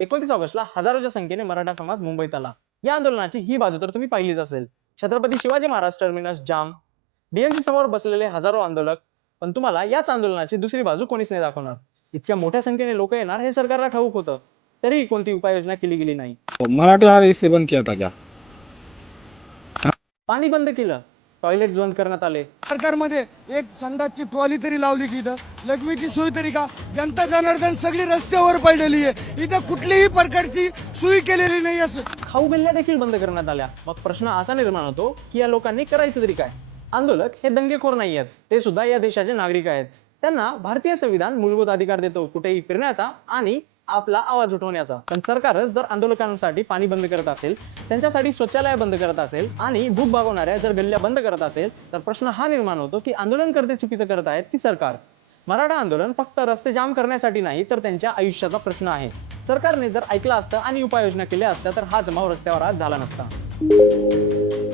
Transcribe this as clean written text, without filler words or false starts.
29 ऑगस्टला हजारोच्या संख्येने मराठा समाज मुंबईत आला. या आंदोलनाची ही बाजू तर तुम्ही पाहिलीच असेल. छत्रपती शिवाजी महाराज टर्मिनस जाम, डीएमसी समोर बसलेले हजारो आंदोलक. पण तुम्हाला याच आंदोलनाची दुसरी बाजू कोणीच नाही दाखवणार. इतक्या मोठ्या संख्येने लोक येणार हे सरकारला ठाऊक होतं, तरीही कोणती उपाययोजना केली गेली नाही. मराठा इससे बंद किया था क्या? पाणी बंद केलं, टॉयलेट बंद करण्यात आले. सरकारमध्ये एक संडासची ट्रॉली तरी लावली की इथं लघवीची सोय तरी का? जनता जनार्दन सगळी रस्त्यावर पडलेली आहे, इथं कुठलीही प्रकारची सोय केलेली नाही. असं खाऊ गल्ल्या देखील बंद करण्यात आल्या. मग प्रश्न असा निर्माण होतो की या लोकांनी करायचं तरी काय? आंदोलक हे दंगेखोर नाही आहेत, ते सुद्धा या देशाचे नागरिक आहेत. त्यांना भारतीय संविधान मूलभूत अधिकार देतो कुठेही फिरण्याचा आणि आपला आवाज उठवण्याचा. पण सरकारच जर आंदोलकांसाठी पाणी बंद करत असेल, त्यांच्यासाठी शौचालय बंद करत असेल आणि भूक भागवणाऱ्या जर गल्ल्या बंद करत असेल, तर प्रश्न हा निर्माण होतो की आंदोलनकर्ते चुकीचं करत आहेत की सरकार? मराठा आंदोलन फक्त रस्ते जाम करण्यासाठी नाही, तर त्यांच्या आयुष्याचा प्रश्न आहे. सरकारने जर ऐकलं असतं आणि उपाययोजना केल्या असत्या तर हा जमाव रस्त्यावर आज झाला नसता.